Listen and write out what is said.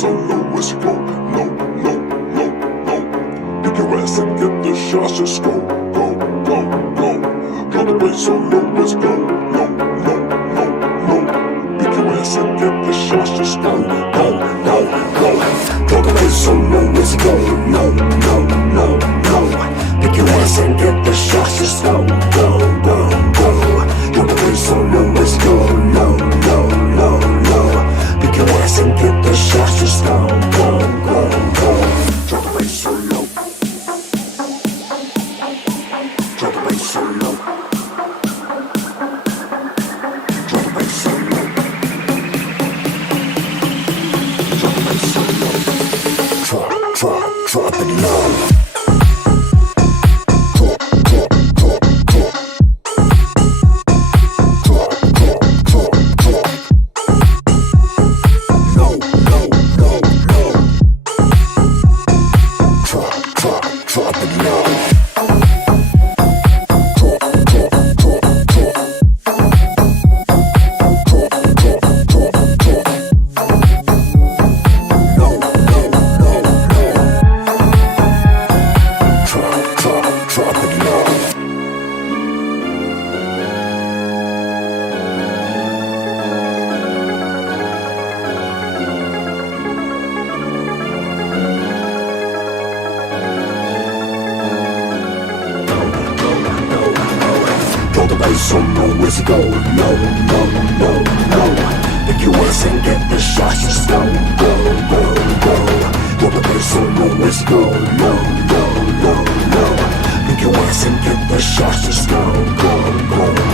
so low, it's go low, low, low, low. Pick your ass and get the shots, just go, go, go, go. Drop the bass so low, it's go low, low, low, low. Pick your ass and get the shots, just go, go, go, go. Drop the bass so low, it's go low, low, low, low. Pick your ass and get the shots, just go, go, go, go. Drop the bass so low, it's go low, low, low, low. Pick your ass and get the shots, just go, go, go, go. Drop the bass so low. Drop the bass so low. Drop the bass so low. Drop the bass so low. Drop it low. Drop the bass so low, it's go low, low, low, low. Pick your ass and get the shots, just go, go, go, go. Drop the bass so low, it's go low, low, low, low. Pick your ass and get the shots, just go, go, go.